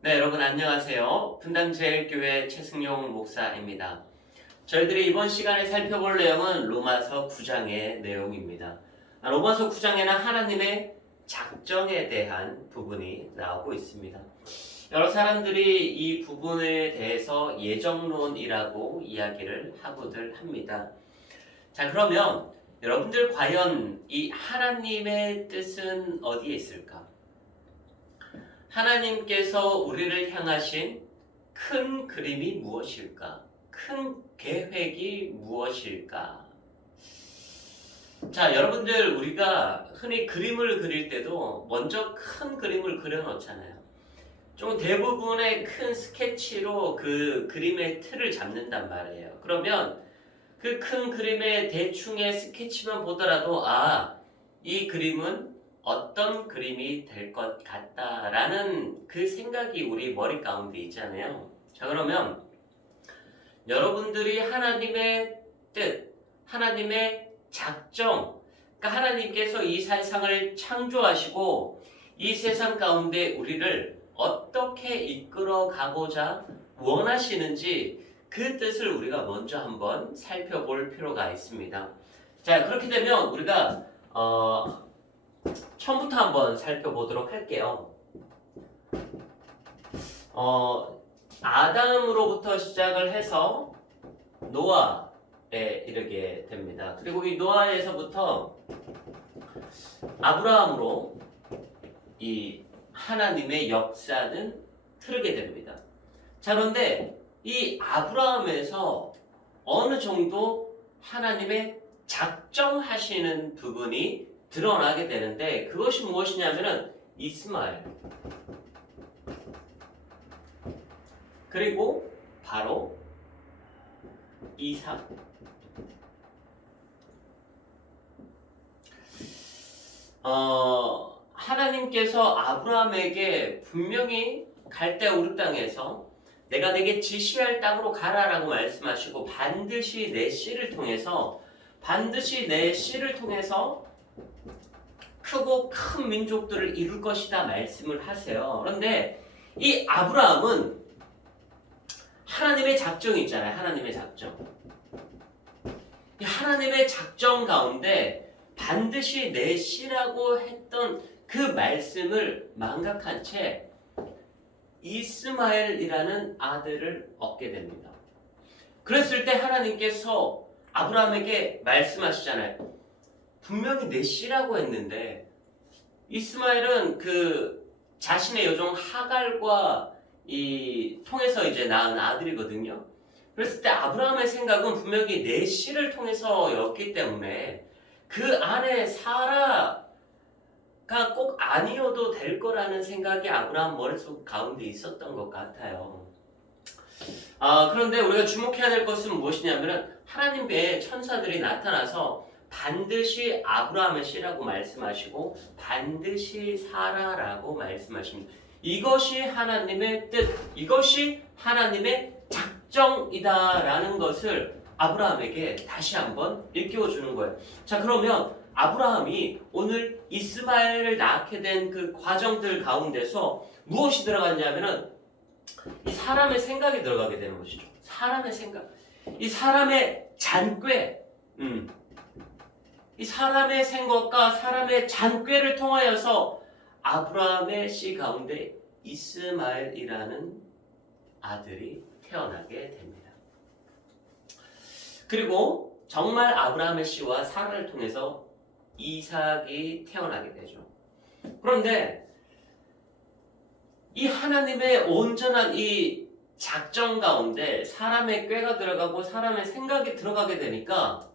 네, 여러분 안녕하세요. 분당제일교회 최승용 목사입니다. 저희들이 이번 시간에 살펴볼 내용은 로마서 9장의 내용입니다. 로마서 9장에는 하나님의 작정에 대한 부분이 나오고 있습니다. 여러 사람들이 이 부분에 대해서 예정론이라고 이야기를 하고들 합니다. 자, 그러면 여러분들 과연 이 하나님의 뜻은 어디에 있을까? 하나님께서 우리를 향하신 큰 그림이 무엇일까? 큰 계획이 무엇일까? 자, 여러분들 우리가 흔히 그림을 그릴 때도 먼저 큰 그림을 그려놓잖아요. 좀 대부분의 큰 스케치로 그 그림의 틀을 잡는단 말이에요. 그러면 그 큰 그림의 대충의 스케치만 보더라도 이 그림은 어떤 그림이 될 것 같다라는 그 생각이 우리 머리 가운데 있잖아요. 자, 그러면 여러분들이 하나님의 뜻, 하나님의 작정, 그러니까 하나님께서 이 세상을 창조하시고 이 세상 가운데 우리를 어떻게 이끌어 가고자 원하시는지 그 뜻을 우리가 먼저 한번 살펴볼 필요가 있습니다. 자, 그렇게 되면 우리가 처음부터 한번 살펴보도록 할게요. 아담으로부터 시작을 해서 노아에 이르게 됩니다. 그리고 이 노아에서부터 아브라함으로 이 하나님의 역사는 흐르게 됩니다. 자, 그런데 이 아브라함에서 어느 정도 하나님의 작정하시는 부분이 드러나게 되는데 그것이 무엇이냐면은 이스마엘 그리고 바로 이삭. 하나님께서 아브라함에게 분명히 갈대 우르 땅에서 내가 내게 지시할 땅으로 가라라고 말씀하시고 반드시 내 씨를 통해서 크고 큰 민족들을 이룰 것이다 말씀을 하세요. 그런데 이 아브라함은 하나님의 작정이 있잖아요. 하나님의 작정. 이 하나님의 작정 가운데 반드시 내 씨라고 했던 그 말씀을 망각한 채 이스마엘이라는 아들을 얻게 됩니다. 그랬을 때 하나님께서 아브라함에게 말씀하시잖아요. 분명히 내 씨라고 했는데 이스마엘은 그 자신의 여종 하갈과 통해서 이제 낳은 아들이거든요. 그랬을 때 아브라함의 생각은 분명히 내 씨를 통해서였기 때문에 그 안에 사라가 꼭 아니어도 될 거라는 생각이 아브라함 머릿속 가운데 있었던 것 같아요. 그런데 우리가 주목해야 될 것은 무엇이냐면은 하나님의 천사들이 나타나서 반드시 아브라함의 씨라고 말씀하시고 반드시 사라라고 말씀하십니다. 이것이 하나님의 뜻, 이것이 하나님의 작정이다라는 것을 아브라함에게 다시 한번 일깨워주는 거예요. 자, 그러면 아브라함이 오늘 이스마엘을 낳게 된 그 과정들 가운데서 무엇이 들어갔냐면은 이 사람의 생각이 들어가게 되는 것이죠. 사람의 생각. 이 사람의 잔꾀. 이 사람의 생각과 사람의 잔꾀를 통하여서 아브라함의 씨 가운데 이스마엘이라는 아들이 태어나게 됩니다. 그리고 정말 아브라함의 씨와 사라를 통해서 이삭이 태어나게 되죠. 그런데 이 하나님의 온전한 이 작정 가운데 사람의 꾀가 들어가고 사람의 생각이 들어가게 되니까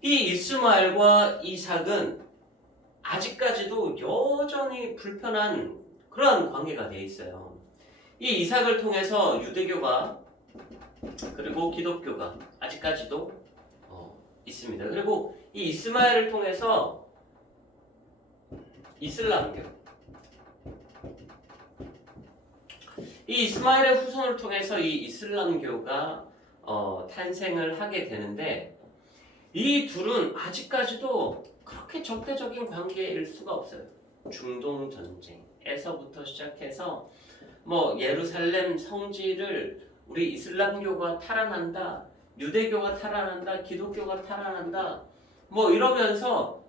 이 이스마엘과 이삭은 아직까지도 여전히 불편한 그러한 관계가 되어 있어요. 이 이삭을 통해서 유대교가 그리고 기독교가 아직까지도 있습니다. 그리고 이 이스마엘을 통해서 이슬람교, 이 이스마엘의 후손을 통해서 이 이슬람교가 탄생을 하게 되는데 이 둘은 아직까지도 그렇게 적대적인 관계일 수가 없어요. 중동 전쟁에서부터 시작해서 뭐 예루살렘 성지를 우리 이슬람교가 탈환한다, 유대교가 탈환한다, 기독교가 탈환한다, 뭐 이러면서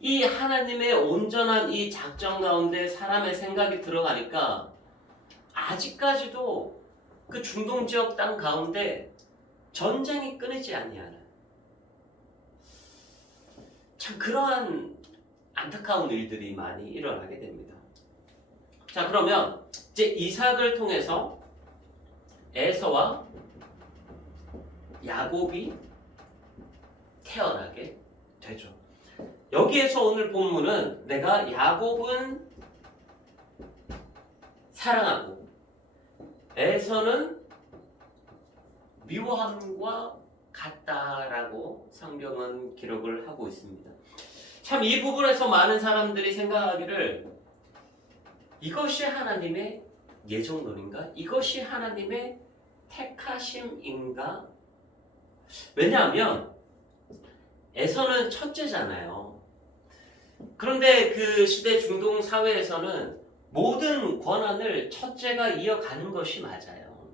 이 하나님의 온전한 이 작정 가운데 사람의 생각이 들어가니까 아직까지도 그 중동 지역 땅 가운데 전쟁이 끊이지 아니하는 참 그러한 안타까운 일들이 많이 일어나게 됩니다. 자, 그러면 이제 이삭을 통해서 에서와 야곱이 태어나게 되죠. 여기에서 오늘 본문은 내가 야곱은 사랑하고 에서는 미워함과 같다라고 성경은 기록을 하고 있습니다. 참 이 부분에서 많은 사람들이 생각하기를 이것이 하나님의 예정론인가? 이것이 하나님의 택하심인가? 왜냐하면 에서는 첫째잖아요. 그런데 그 시대 중동 사회에서는 모든 권한을 첫째가 이어가는 것이 맞아요.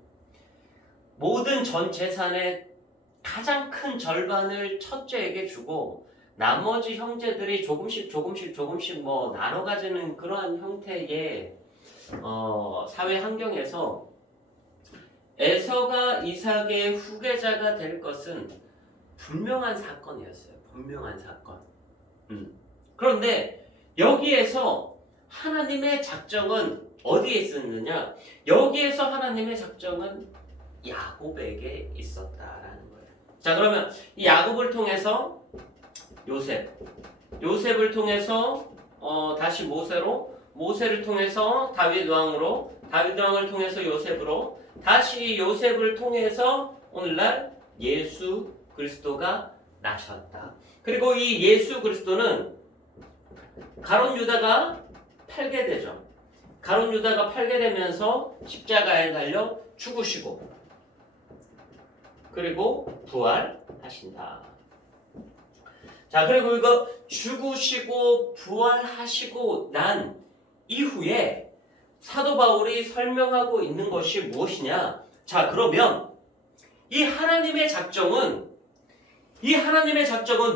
모든 전 재산의 가장 큰 절반을 첫째에게 주고 나머지 형제들이 조금씩 뭐 나눠 가지는 그러한 형태의 사회 환경에서 에서가 이삭의 후계자가 될 것은 분명한 사건이었어요. 분명한 사건. 그런데 여기에서 하나님의 작정은 어디에 있었느냐? 여기에서 하나님의 작정은 야곱에게 있었다라는 거예요. 자, 그러면 이 야곱을 통해서 요셉을 통해서 다시 모세를 통해서 다윗 왕을 통해서 요셉으로, 다시 요셉을 통해서 오늘날 예수 그리스도가 나셨다. 그리고 이 예수 그리스도는 가룟 유다가 팔게 되죠. 가룟 유다가 팔게 되면서 십자가에 달려 죽으시고 그리고 부활하신다. 자, 그리고 이거 죽으시고 부활하시고 난 이후에 사도 바울이 설명하고 있는 것이 무엇이냐? 자, 그러면 이 하나님의 작정은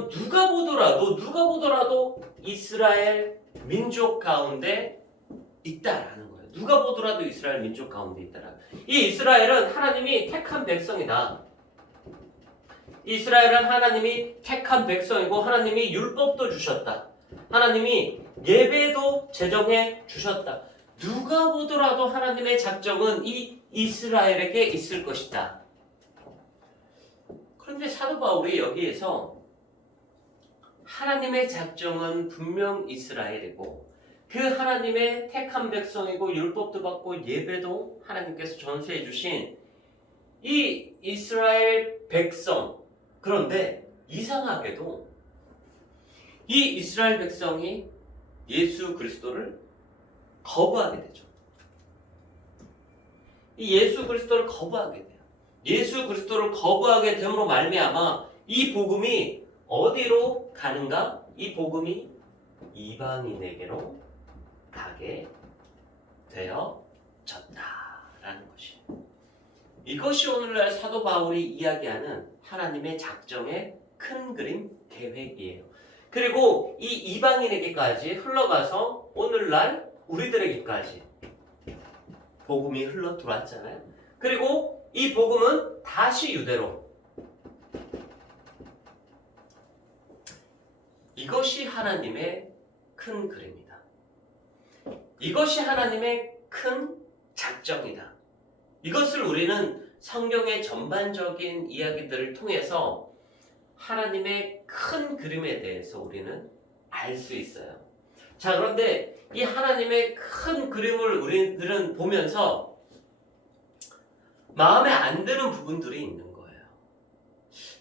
누가 보더라도 이스라엘 민족 가운데 있다라는 거예요. 누가 보더라도 이스라엘 민족 가운데 있다라는 거예요. 이 이스라엘은 하나님이 택한 백성이다. 이스라엘은 하나님이 택한 백성이고 하나님이 율법도 주셨다. 하나님이 예배도 제정해 주셨다. 누가 보더라도 하나님의 작정은 이 이스라엘에게 있을 것이다. 그런데 사도 바울이 여기에서 하나님의 작정은 분명 이스라엘이고 그 하나님의 택한 백성이고 율법도 받고 예배도 하나님께서 전수해 주신 이 이스라엘 백성, 그런데 이상하게도 이 이스라엘 백성이 예수 그리스도를 거부하게 되죠. 이 예수 그리스도를 거부하게 돼요. 예수 그리스도를 거부하게 됨으로 말미암아 이 복음이 어디로 가는가? 이 복음이 이방인에게로 가게 되어졌다라는 것이에요. 이것이 오늘날 사도 바울이 이야기하는 하나님의 작정의 큰 그림 계획이에요. 그리고 이 이방인에게까지 흘러가서 오늘날 우리들에게까지 복음이 흘러 들어왔잖아요. 그리고 이 복음은 다시 유대로. 이것이 하나님의 큰 그림이다. 이것이 하나님의 큰 작정이다. 이것을 우리는 성경의 전반적인 이야기들을 통해서 하나님의 큰 그림에 대해서 우리는 알 수 있어요. 자, 그런데 이 하나님의 큰 그림을 우리들은 보면서 마음에 안 드는 부분들이 있는 거예요.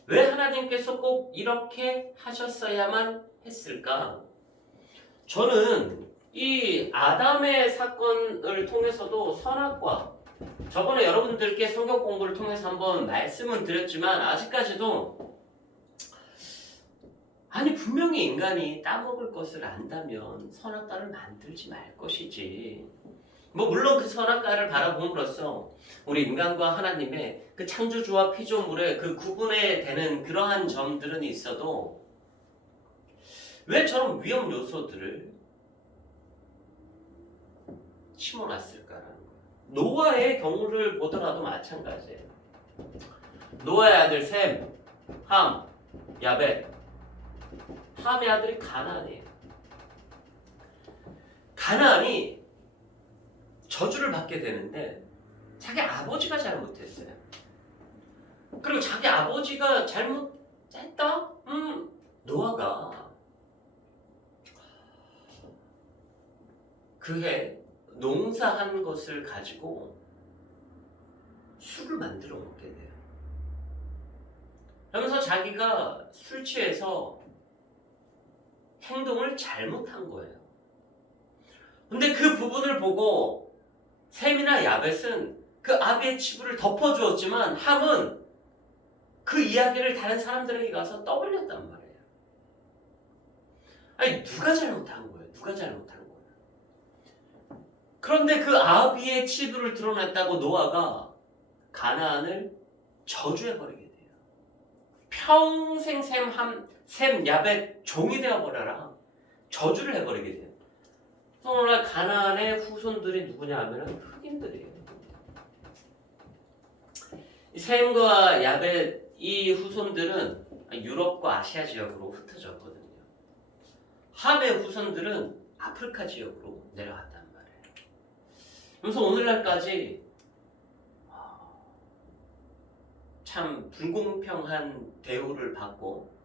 왜 하나님께서 꼭 이렇게 하셨어야만 했을까? 저는 이 아담의 사건을 통해서도 선악과, 저번에 여러분들께 성경 공부를 통해서 한번 말씀을 드렸지만 아직까지도 분명히 인간이 따먹을 것을 안다면 선악과를 만들지 말 것이지. 뭐 물론 그 선악과를 바라봄으로써 우리 인간과 하나님의 그 창조주와 피조물의 그 구분에 되는 그러한 점들은 있어도 왜 저런 위험 요소들을 심어놨을까라는 거예요. 노아의 경우를 보더라도 마찬가지예요. 노아의 아들 셈, 함, 야벳. 함의 아들이 가나안이에요. 가나안이 저주를 받게 되는데 자기 아버지가 잘못했어요. 그리고 자기 아버지가 잘못했다? 노아가 그해 농사한 것을 가지고 술을 만들어 먹게 돼요. 그러면서 자기가 술 취해서 행동을 잘못한 거예요. 근데 그 부분을 보고 셈이나 야벳은 그 아비의 치부를 덮어주었지만 함은 그 이야기를 다른 사람들에게 가서 떠벌렸단 말이에요. 아니 누가 잘못한 거예요? 누가 잘못한 거예요? 그런데 그 아비의 치부를 드러냈다고 노아가 가나안을 저주해버리게 돼요. 평생 셈, 야벳 종이 되어버려라. 저주를 해버리게 돼요. 오늘날 가나안의 후손들이 누구냐 하면 흑인들이에요. 셈과 야벳 이 후손들은 유럽과 아시아 지역으로 흩어졌거든요. 함의 후손들은 아프리카 지역으로 내려왔단 말이에요. 그래서 오늘날까지 참 불공평한 대우를 받고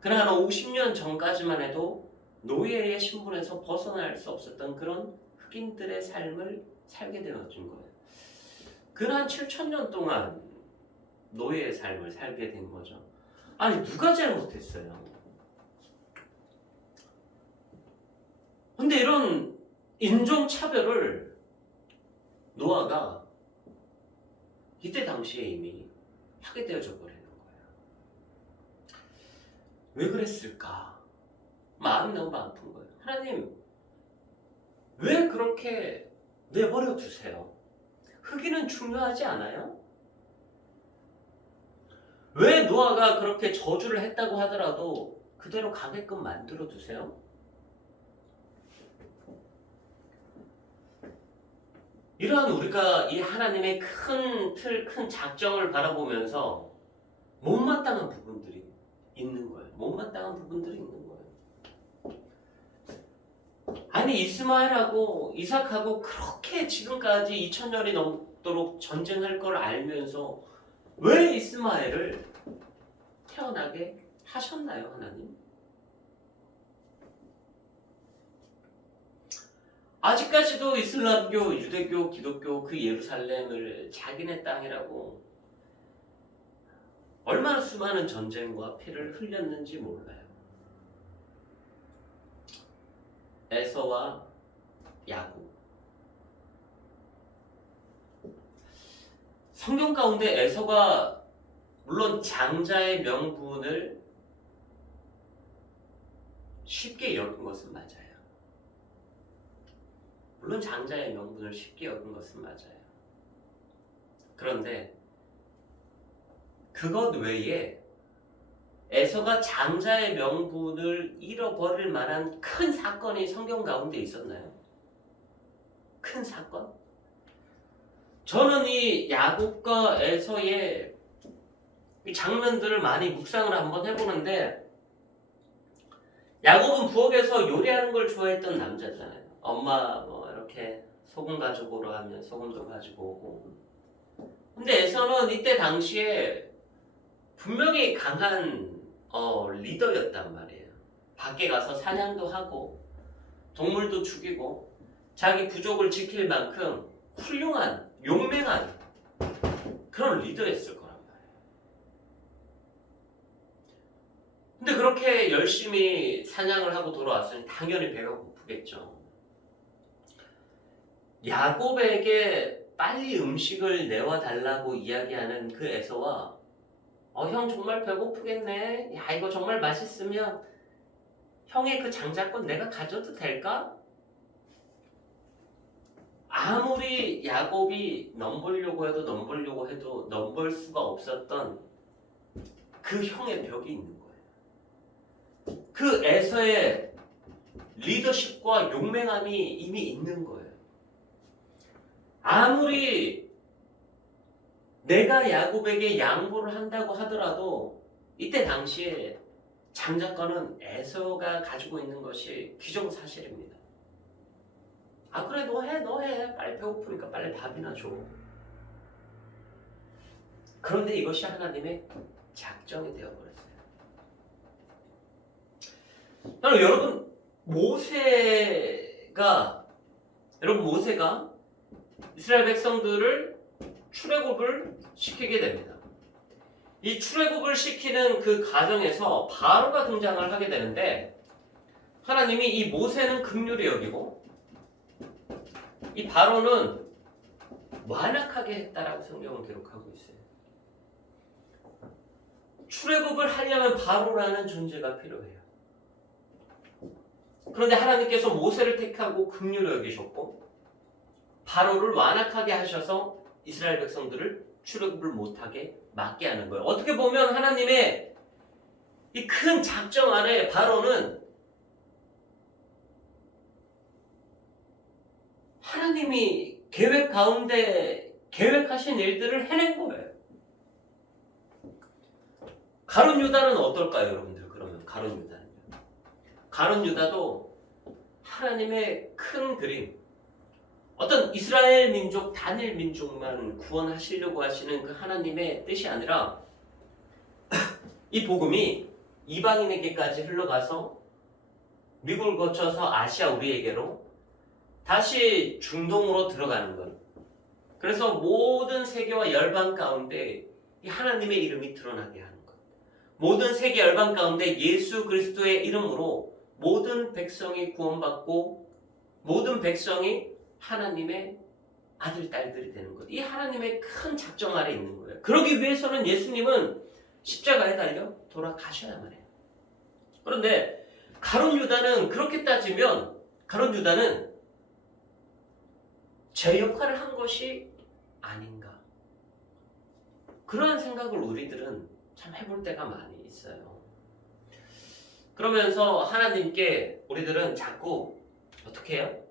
그러나 한 50년 전까지만 해도 노예의 신분에서 벗어날 수 없었던 그런 흑인들의 삶을 살게 되어진 거예요. 그한 7,000년 동안 노예의 삶을 살게 된 거죠. 아니 누가 잘못했어요? 근데 이런 인종차별을 노아가 이때 당시에 이미 하게 되어져 버리는 거예요. 왜 그랬을까? 마음이 너무 아픈 거예요. 하나님 왜 그렇게 내버려 두세요? 흑인은 중요하지 않아요? 왜 노아가 그렇게 저주를 했다고 하더라도 그대로 가게끔 만들어 두세요? 이러한 우리가 이 하나님의 큰 틀, 큰 작정을 바라보면서 못마땅한 부분들이 있는 거예요. 못마땅한 부분들이 있는 거예요. 아니 이스마엘하고 이삭하고 그렇게 지금까지 2000년이 넘도록 전쟁할 걸 알면서 왜 이스마엘을 태어나게 하셨나요, 하나님? 아직까지도 이슬람교, 유대교, 기독교 그 예루살렘을 자기네 땅이라고 얼마나 수많은 전쟁과 피를 흘렸는지 몰라요. 에서와 야곱. 성경 가운데 에서가 물론 장자의 명분을 쉽게 여긴 것은 맞아요. 물론 장자의 명분을 쉽게 여긴 것은 맞아요. 그런데 그것 외에 에서가 장자의 명분을 잃어버릴 만한 큰 사건이 성경 가운데 있었나요? 큰 사건? 저는 이 야곱과 에서의 이 장면들을 많이 묵상을 한번 해보는데 야곱은 부엌에서 요리하는 걸 좋아했던 남자잖아요. 엄마 뭐 이렇게 소금 가지고 오라 하면 소금도 가지고 오고. 근데 에서는 이때 당시에 분명히 강한 리더였단 말이에요. 밖에 가서 사냥도 하고 동물도 죽이고 자기 부족을 지킬 만큼 훌륭한 용맹한 그런 리더였을 거란 말이에요. 근데 그렇게 열심히 사냥을 하고 돌아왔으니 당연히 배가 고프겠죠. 야곱에게 빨리 음식을 내와 달라고 이야기하는 그 에서와 형 정말 배고프겠네. 야 이거 정말 맛있으면 형의 그 장자권 내가 가져도 될까? 아무리 야곱이 넘보려고 해도 넘볼 수가 없었던 그 형의 벽이 있는 거예요. 그 에서의 리더십과 용맹함이 이미 있는 거예요. 아무리 내가 야곱에게 양보를 한다고 하더라도 이때 당시에 장자권은 에서가 가지고 있는 것이 기정사실입니다. 아 그래 너 해. 빨리 배고프니까 빨리 밥이나 줘. 그런데 이것이 하나님의 작정이 되어버렸어요. 여러분 모세가 이스라엘 백성들을 출애굽을 시키게 됩니다. 이 출애굽을 시키는 그 과정에서 바로가 등장을 하게 되는데 하나님이 이 모세는 긍휼히 여기고 이 바로는 완악하게 했다라고 성경은 기록하고 있어요. 출애굽을 하려면 바로라는 존재가 필요해요. 그런데 하나님께서 모세를 택하고 긍휼히 여기셨고 바로를 완악하게 하셔서 이스라엘 백성들을 출애굽을 못하게 막게 하는 거예요. 어떻게 보면 하나님의 이 큰 작정 안에 바로는 하나님이 계획 가운데 계획하신 일들을 해낸 거예요. 가룟 유다는 어떨까요, 여러분들? 그러면 가룟 유다는요. 가룟 유다도 하나님의 큰 그림, 어떤 이스라엘 민족, 단일 민족만 구원하시려고 하시는 그 하나님의 뜻이 아니라 이 복음이 이방인에게까지 흘러가서 미국을 거쳐서 아시아 우리에게로 다시 중동으로 들어가는 것. 그래서 모든 세계와 열방 가운데 이 하나님의 이름이 드러나게 하는 것. 모든 세계 열방 가운데 예수 그리스도의 이름으로 모든 백성이 구원받고 모든 백성이 하나님의 아들, 딸들이 되는 것. 이 하나님의 큰 작정 아래 있는 거예요. 그러기 위해서는 예수님은 십자가에 달려 돌아가셔야만 해요. 그런데 가룟 유다는 그렇게 따지면 가룟 유다는 제 역할을 한 것이 아닌가. 그러한 생각을 우리들은 참 해볼 때가 많이 있어요. 그러면서 하나님께 우리들은 자꾸 어떻게 해요?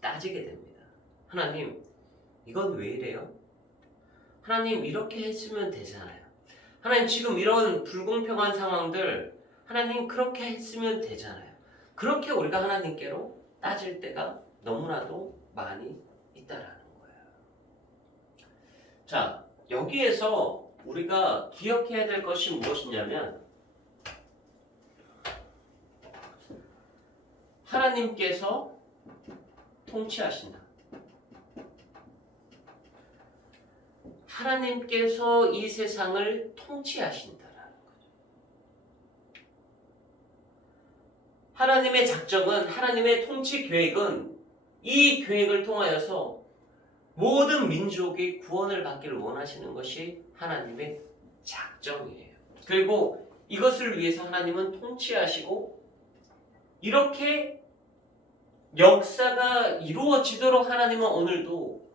따지게 됩니다. 하나님, 이건 왜 이래요? 하나님, 이렇게 했으면 되잖아요. 하나님, 지금 이런 불공평한 상황들, 하나님, 그렇게 했으면 되잖아요. 그렇게 우리가 하나님께로 따질 때가 너무나도 많이 있다라는 거예요. 자, 여기에서 우리가 기억해야 될 것이 무엇이냐면 하나님께서 통치하신다. 하나님께서 이 세상을 통치하신다라는 거죠. 하나님의 작정은, 하나님의 통치 계획은 이 계획을 통하여서 모든 민족이 구원을 받기를 원하시는 것이 하나님의 작정이에요. 그리고 이것을 위해서 하나님은 통치하시고 이렇게 역사가 이루어지도록 하나님은 오늘도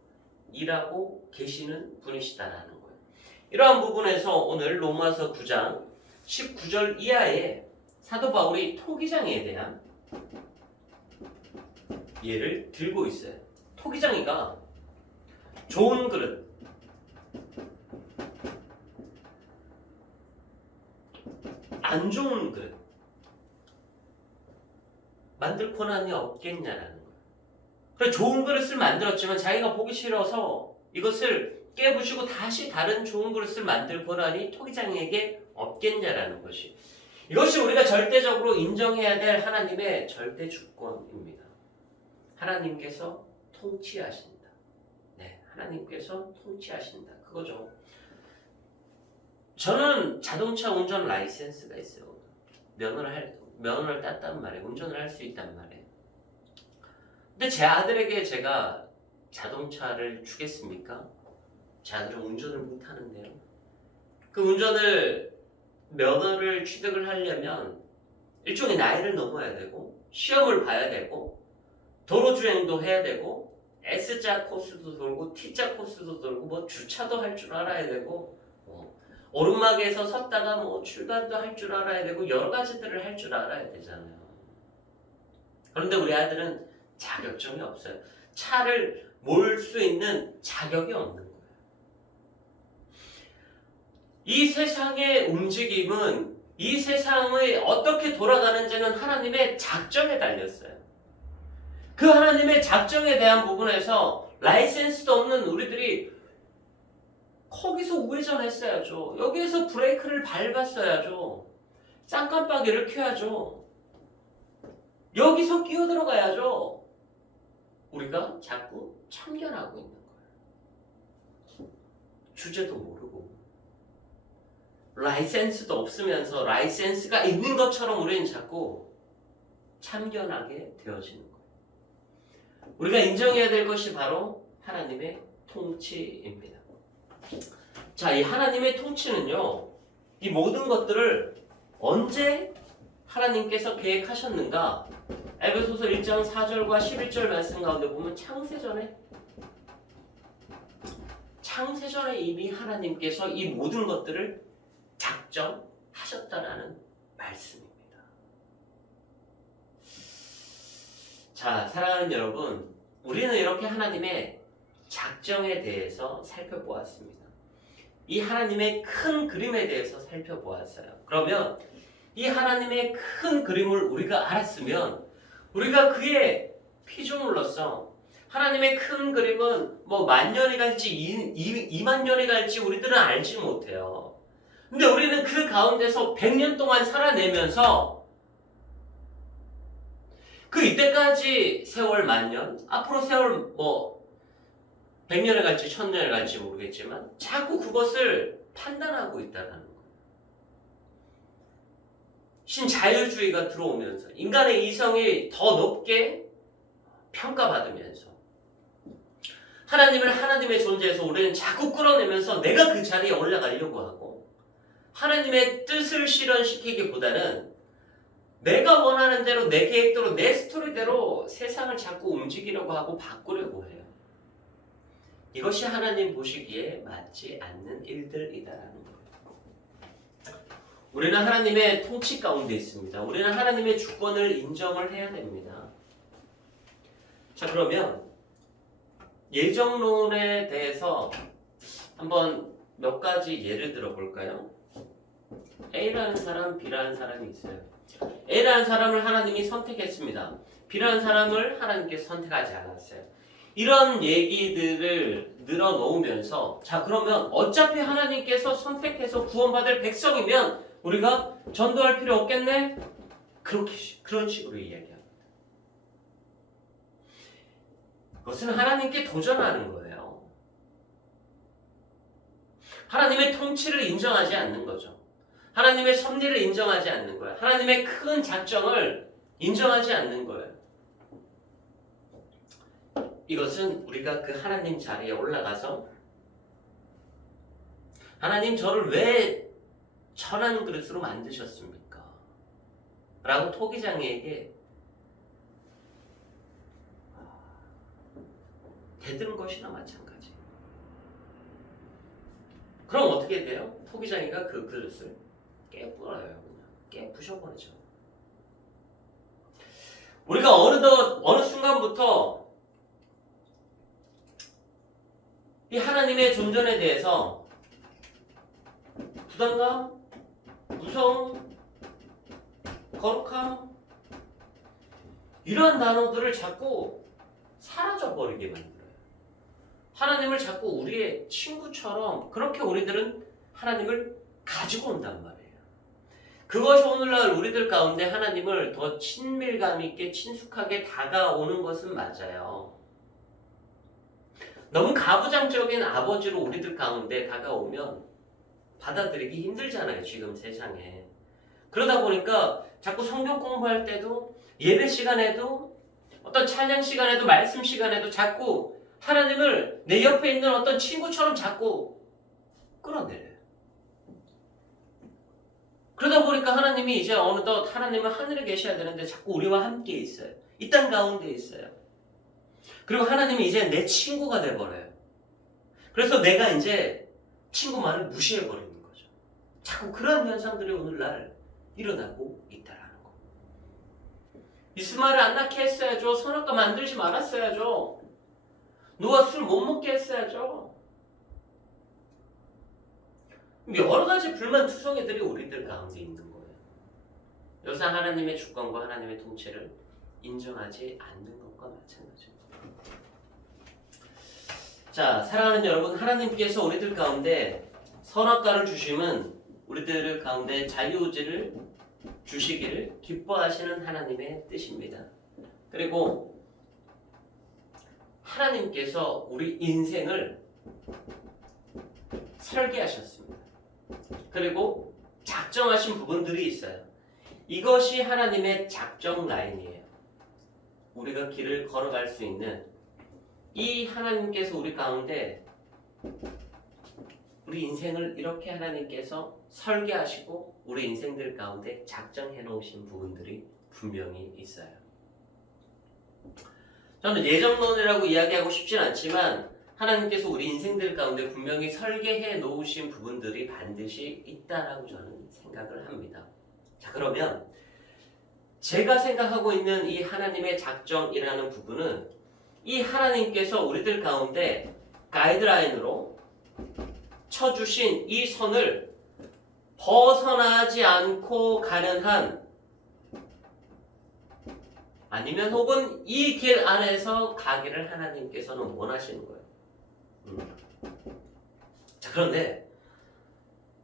일하고 계시는 분이시다라는 거예요. 이러한 부분에서 오늘 로마서 9장 19절 이하에 사도 바울이 토기장이에 대한 예를 들고 있어요. 토기장이가 좋은 그릇, 안 좋은 그릇 만들 권한이 없겠냐라는 거예요. 그래서 좋은 그릇을 만들었지만 자기가 보기 싫어서 이것을 깨부시고 다시 다른 좋은 그릇을 만들 권한이 토기장에게 없겠냐라는 것이, 이것이 우리가 절대적으로 인정해야 될 하나님의 절대 주권입니다. 하나님께서 통치하신다. 네, 하나님께서 통치하신다. 그거죠. 저는 자동차 운전 라이센스가 있어요. 면허를 땄단 말이에요. 운전을 할 수 있단 말이에요. 근데 제 아들에게 제가 자동차를 주겠습니까? 제 아들은 운전을 못하는데요. 그 면허를 취득을 하려면 일종의 나이를 넘어야 되고 시험을 봐야 되고 도로 주행도 해야 되고 S자 코스도 돌고 T자 코스도 돌고 뭐 주차도 할 줄 알아야 되고 오르막에서 섰다가 뭐 출발도 할 줄 알아야 되고 여러 가지들을 할 줄 알아야 되잖아요. 그런데 우리 아들은 자격증이 없어요. 차를 몰 수 있는 자격이 없는 거예요. 이 세상의 움직임은 이 세상이 어떻게 돌아가는지는 하나님의 작정에 달렸어요. 그 하나님의 작정에 대한 부분에서 라이센스도 없는 우리들이 거기서 우회전했어야죠. 여기에서 브레이크를 밟았어야죠. 쌍깜빡이를 켜야죠. 여기서 끼어들어가야죠. 우리가 자꾸 참견하고 있는 거예요. 주제도 모르고 라이센스도 없으면서 라이센스가 있는 것처럼 우리는 자꾸 참견하게 되어지는 거예요. 우리가 인정해야 될 것이 바로 하나님의 통치입니다. 자, 이 하나님의 통치는요, 이 모든 것들을 언제 하나님께서 계획하셨는가? 에베소서 1장 4절과 11절 말씀 가운데 보면 창세전에 이미 하나님께서 이 모든 것들을 작정하셨다라는 말씀입니다. 자, 사랑하는 여러분, 우리는 이렇게 하나님의 작정에 대해서 살펴보았습니다. 이 하나님의 큰 그림에 대해서 살펴보았어요. 그러면 이 하나님의 큰 그림을 우리가 알았으면 우리가 그의 피조물로서 하나님의 큰 그림은 뭐 만년이 갈지 2만 년이 갈지 우리들은 알지 못해요. 근데 우리는 그 가운데서 100년 동안 살아내면서 그 이때까지 세월 만년, 앞으로 세월 뭐 100년에 갈지 1000년에 갈지 모르겠지만 자꾸 그것을 판단하고 있다는 거예요. 신자유주의가 들어오면서 인간의 이성이 더 높게 평가받으면서 하나님을 하나님의 존재에서 우리는 자꾸 끌어내면서 내가 그 자리에 올라가려고 하고 하나님의 뜻을 실현시키기보다는 내가 원하는 대로 내 계획대로 내 스토리대로 세상을 자꾸 움직이려고 하고 바꾸려고 해요. 이것이 하나님 보시기에 맞지 않는 일들이다라는 거예요. 우리는 하나님의 통치 가운데 있습니다. 우리는 하나님의 주권을 인정을 해야 됩니다. 자, 그러면 예정론에 대해서 한번 몇 가지 예를 들어 볼까요? A라는 사람, B라는 사람이 있어요. A라는 사람을 하나님이 선택했습니다. B라는 사람을 하나님께서 선택하지 않았어요. 이런 얘기들을 늘어놓으면서 자, 그러면 어차피 하나님께서 선택해서 구원받을 백성이면 우리가 전도할 필요 없겠네? 그런 식으로 이야기합니다. 그것은 하나님께 도전하는 거예요. 하나님의 통치를 인정하지 않는 거죠. 하나님의 섭리를 인정하지 않는 거예요. 하나님의 큰 작정을 인정하지 않는 거예요. 이것은 우리가 그 하나님 자리에 올라가서 하나님 저를 왜 천한 그릇으로 만드셨습니까? 라고 토기장이에게 대드는 것이나 마찬가지. 그럼 어떻게 돼요? 토기장이가 그 그릇을 깨부어요. 그냥 깨부셔버리죠. 우리가 어느 순간부터 이 하나님의 존재에 대해서 부담감, 무서움, 거룩함 이러한 단어들을 자꾸 사라져버리게 만들어요. 하나님을 자꾸 우리의 친구처럼 그렇게 우리들은 하나님을 가지고 온단 말이에요. 그것이 오늘날 우리들 가운데 하나님을 더 친밀감 있게 친숙하게 다가오는 것은 맞아요. 너무 가부장적인 아버지로 우리들 가운데 다가오면 받아들이기 힘들잖아요, 지금 세상에. 그러다 보니까 자꾸 성경 공부할 때도 예배 시간에도 어떤 찬양 시간에도 말씀 시간에도 자꾸 하나님을 내 옆에 있는 어떤 친구처럼 자꾸 끌어내려요. 그러다 보니까 하나님이 이제 어느덧 하나님은 하늘에 계셔야 되는데 자꾸 우리와 함께 있어요. 이 땅 가운데 있어요. 그리고 하나님이 이제 내 친구가 돼버려요. 그래서 내가 이제 친구 말을 무시해버리는 거죠. 자꾸 그런 현상들이 오늘날 일어나고 있다라는 거. 이스마엘을 안 낳게 했어야죠. 선악과 만들지 말았어야죠. 노아 술 못 먹게 했어야죠. 여러 가지 불만투성이들이 우리들 가운데 있는 거예요. 여기서 하나님의 주권과 하나님의 통치를 인정하지 않는 것과 마찬가지입니다. 자, 사랑하는 여러분, 하나님께서 우리들 가운데 선악과를 주심은 우리들 가운데 자유의지를 주시기를 기뻐하시는 하나님의 뜻입니다. 그리고 하나님께서 우리 인생을 설계하셨습니다. 그리고 작정하신 부분들이 있어요. 이것이 하나님의 작정 라인이에요. 우리가 길을 걸어갈 수 있는 이 하나님께서 우리 가운데 우리 인생을 이렇게 하나님께서 설계하시고 우리 인생들 가운데 작정해 놓으신 부분들이 분명히 있어요. 저는 예정론이라고 이야기하고 싶진 않지만 하나님께서 우리 인생들 가운데 분명히 설계해 놓으신 부분들이 반드시 있다라고 저는 생각을 합니다. 자, 그러면 제가 생각하고 있는 이 하나님의 작정이라는 부분은 이 하나님께서 우리들 가운데 가이드라인으로 쳐주신 이 선을 벗어나지 않고 가는 한, 아니면 혹은 이 길 안에서 가기를 하나님께서는 원하시는 거예요. 자, 그런데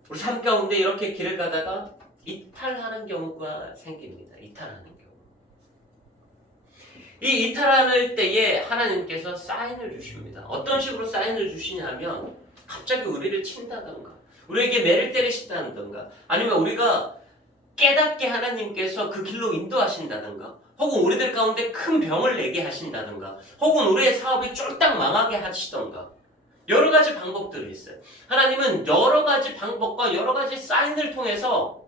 우리 삶 가운데 이렇게 길을 가다가 이탈하는 경우가 생깁니다. 이탈하는 경우. 이 이탈할 때에 하나님께서 사인을 주십니다. 어떤 식으로 사인을 주시냐면 갑자기 우리를 친다던가 우리에게 매를 때리신다던가 아니면 우리가 깨닫게 하나님께서 그 길로 인도하신다던가 혹은 우리들 가운데 큰 병을 내게 하신다던가 혹은 우리의 사업이 쫄딱 망하게 하시던가 여러 가지 방법들이 있어요. 하나님은 여러 가지 방법과 여러 가지 사인을 통해서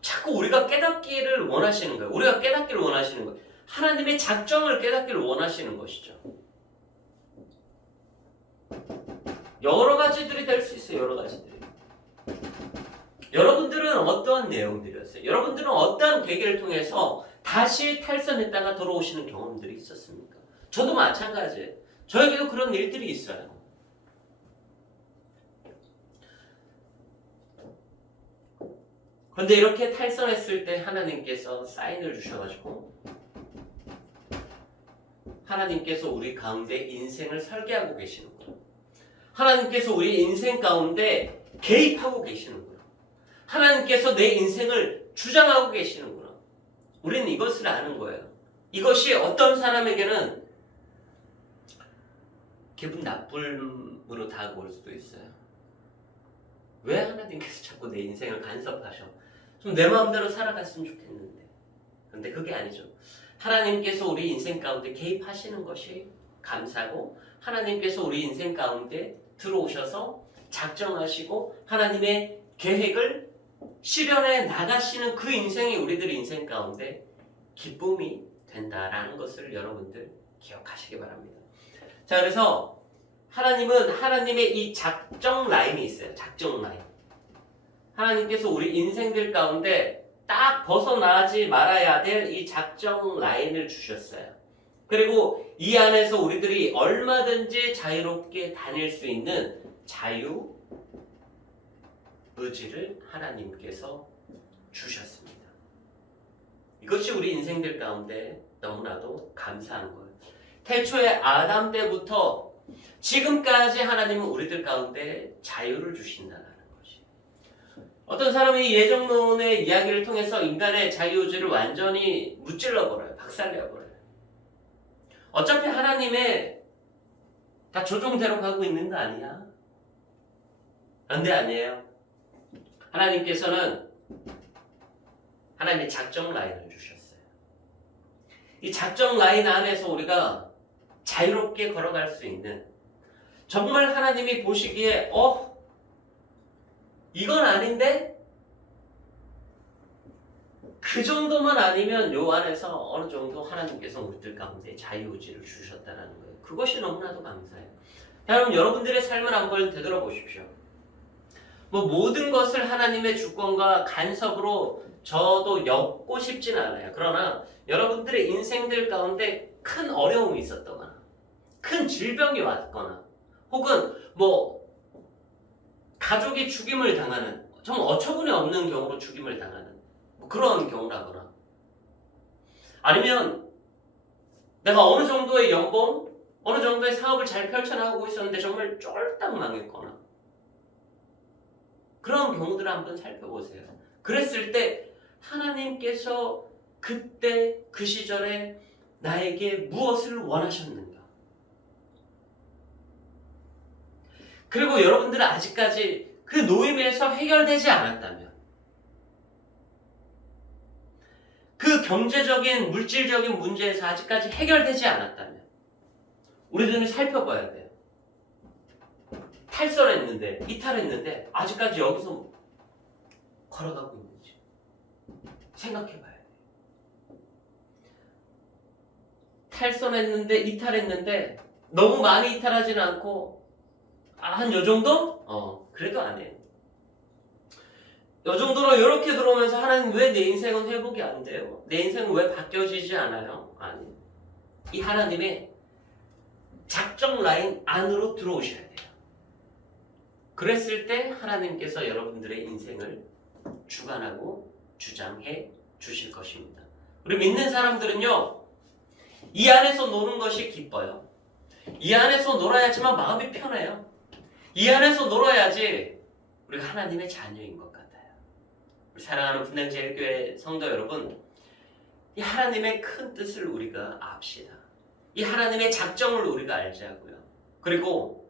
자꾸 우리가 깨닫기를 원하시는 거예요. 우리가 깨닫기를 원하시는 거예요. 하나님의 작정을 깨닫기를 원하시는 것이죠. 여러 가지들이 될 수 있어요. 여러 가지들이. 여러분들은 어떠한 내용들이었어요? 여러분들은 어떠한 계기를 통해서 다시 탈선했다가 돌아오시는 경험들이 있었습니까? 저도 마찬가지예요. 저에게도 그런 일들이 있어요. 그런데 이렇게 탈선했을 때 하나님께서 사인을 주셔가지고 하나님께서 우리 가운데 인생을 설계하고 계시는 거예요. 하나님께서 우리 인생 가운데 개입하고 계시는 거예요. 하나님께서 내 인생을 주장하고 계시는구나. 우리는 이것을 아는 거예요. 이것이 어떤 사람에게는 기분 나쁨으로 다가올 수도 있어요. 왜 하나님께서 자꾸 내 인생을 간섭하셔? 좀 내 마음대로 살아갔으면 좋겠는데. 그런데 그게 아니죠. 하나님께서 우리 인생 가운데 개입하시는 것이 감사고 하나님께서 우리 인생 가운데 들어오셔서 작정하시고 하나님의 계획을 실현해 나가시는 그 인생이 우리들 인생 가운데 기쁨이 된다라는 것을 여러분들 기억하시기 바랍니다. 자, 그래서 하나님은 하나님의 이 작정 라인이 있어요. 작정 라인. 하나님께서 우리 인생들 가운데 딱 벗어나지 말아야 될 이 작정 라인을 주셨어요. 그리고 이 안에서 우리들이 얼마든지 자유롭게 다닐 수 있는 자유 의지를 하나님께서 주셨습니다. 이것이 우리 인생들 가운데 너무나도 감사한 거예요. 태초에 아담 때부터 지금까지 하나님은 우리들 가운데 자유를 주신다는 것이. 어떤 사람이 예정론의 이야기를 통해서 인간의 자유의지를 완전히 무찔러버려요. 박살내버려요. 어차피 하나님의 다 조종대로 가고 있는 거 아니야? 그런데 아니에요. 하나님께서는 하나님의 작정 라인을 주셨어요. 이 작정 라인 안에서 우리가 자유롭게 걸어갈 수 있는, 정말 하나님이 보시기에 이건 아닌데? 그 정도만 아니면 요 안에서 어느 정도 하나님께서 우리들 가운데 자유의지를 주셨다는 거예요. 그것이 너무나도 감사해요. 여러분, 여러분들의 삶을 한번 되돌아보십시오. 뭐 모든 것을 하나님의 주권과 간섭으로 저도 엮고 싶진 않아요. 그러나 여러분들의 인생들 가운데 큰 어려움이 있었거나 큰 질병이 왔거나 혹은 뭐 가족이 죽임을 당하는 정말 어처구니 없는 경우로 죽임을 당하는 뭐 그런 경우라거나 아니면 내가 어느 정도의 연봉, 어느 정도의 사업을 잘 펼쳐나가고 있었는데 정말 쫄딱 망했거나 그런 경우들을 한번 살펴보세요. 그랬을 때 하나님께서 그때 그 시절에 나에게 무엇을 원하셨는가? 그리고 여러분들은 아직까지 그 노임에서 해결되지 않았다면 그 경제적인 물질적인 문제에서 아직까지 해결되지 않았다면 우리들은 살펴봐야 돼요. 탈선했는데 이탈했는데 아직까지 여기서 걸어가고 있는지 생각해봐야 돼요. 탈선했는데 이탈했는데 너무 많이 이탈하지는 않고 한 요 정도? 그래도 안 해요. 요 정도로 이렇게 들어오면서 하나님 왜 내 인생은 회복이 안 돼요? 내 인생은 왜 바뀌어지지 않아요? 아니, 이 하나님의 작정 라인 안으로 들어오셔야 돼요. 그랬을 때 하나님께서 여러분들의 인생을 주관하고 주장해 주실 것입니다. 우리 믿는 사람들은요, 이 안에서 노는 것이 기뻐요. 이 안에서 놀아야지만 마음이 편해요. 이 안에서 놀아야지 우리가 하나님의 자녀인 것 같아요. 우리 사랑하는 분당제일교회 성도 여러분, 이 하나님의 큰 뜻을 우리가 압시다. 이 하나님의 작정을 우리가 알자고요. 그리고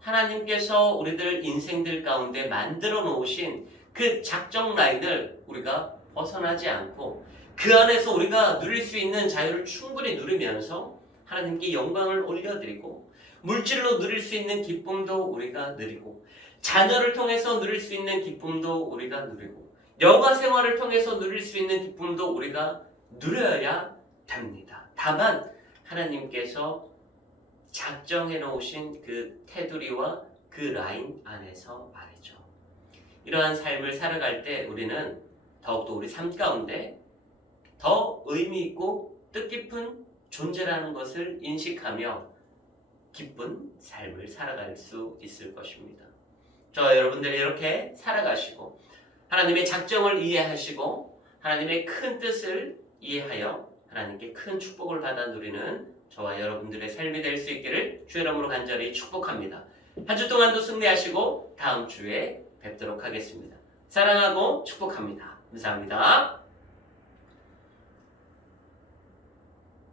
하나님께서 우리들 인생들 가운데 만들어 놓으신 그 작정 라인을 우리가 벗어나지 않고 그 안에서 우리가 누릴 수 있는 자유를 충분히 누리면서 하나님께 영광을 올려드리고 물질로 누릴 수 있는 기쁨도 우리가 누리고 자녀를 통해서 누릴 수 있는 기쁨도 우리가 누리고 여가 생활을 통해서 누릴 수 있는 기쁨도 우리가 누려야 됩니다. 다만 하나님께서 작정해 놓으신 그 테두리와 그 라인 안에서 말이죠. 이러한 삶을 살아갈 때 우리는 더욱더 우리 삶 가운데 더 의미 있고 뜻깊은 존재라는 것을 인식하며 기쁜 삶을 살아갈 수 있을 것입니다. 저와 여러분들이 이렇게 살아가시고 하나님의 작정을 이해하시고 하나님의 큰 뜻을 이해하여 하나님께 큰 축복을 받아 누리는 저와 여러분들의 삶이 될 수 있기를 주의 이름으로 간절히 축복합니다. 한 주 동안도 승리하시고 다음 주에 뵙도록 하겠습니다. 사랑하고 축복합니다. 감사합니다.